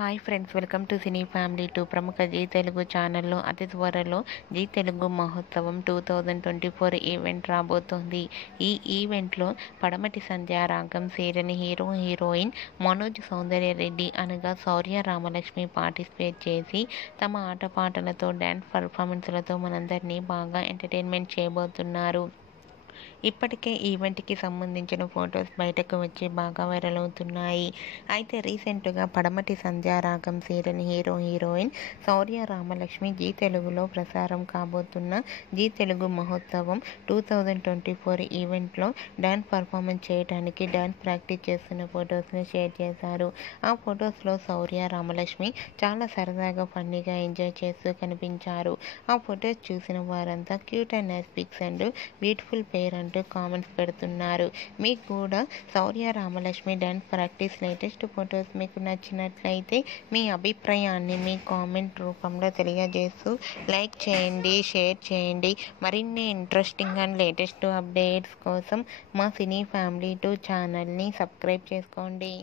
Hi friends, welcome to cine family 2. ప్రముఖ G Telugu ఛానల్లో అతి త్వరలో జీ తెలుగు మహోత్సవం 2024 ఈవెంట్ రాబోతోంది. ఈ ఈవెంట్లో పడమటి సంధ్యారాగం సీరియల్ హీరోయిన్ మనోజ్ సౌందర్యరెడ్డి అనగా శౌర్య రామలక్ష్మి పార్టిసిపేట్ చేసి తమ ఆటపాటలతో డ్యాన్స్ పర్ఫార్మెన్స్లతో మనందరినీ బాగా ఎంటర్టైన్మెంట్ చేయబోతున్నారు. ఇప్పటికే ఈవెంట్కి సంబంధించిన ఫొటోస్ బయటకు వచ్చి బాగా వైరల్ అవుతున్నాయి. అయితే రీసెంట్గా పడమటి సంధ్యారాగం సీరియల్ హీరోయిన్ శౌర్య రామలక్ష్మి జీ తెలుగులో ప్రసారం కాబోతున్న జీ తెలుగు మహోత్సవం 2024 ఈవెంట్లో డ్యాన్స్ పర్ఫార్మెన్స్ చేయడానికి డ్యాన్స్ ప్రాక్టీస్ చేస్తున్న ఫొటోస్ని షేర్ చేశారు. ఆ ఫొటోస్లో శౌర్య రామలక్ష్మి చాలా సరదాగా ఫన్నీగా ఎంజాయ్ చేస్తూ కనిపించారు. ఆ ఫొటోస్ చూసిన వారంతా cute and nice pics and beautiful pair అంటూ కామెంట్స్ పెడుతున్నారు. మీకు కూడా Shaurya Ramalakshmi dance practice latest photos మీకు నచ్చినట్లయితే మీ అభిప్రాయాన్ని మీ కామెంట్ రూపంలో తెలియజేస్తూ లైక్ చేయండి, షేర్ చేయండి. మరిన్ని ఇంట్రెస్టింగ్ అండ్ లేటెస్ట్ అప్డేట్స్ కోసం మా సినీ ఫ్యామిలీ 2 ఛానల్ని సబ్స్క్రైబ్ చేసుకోండి.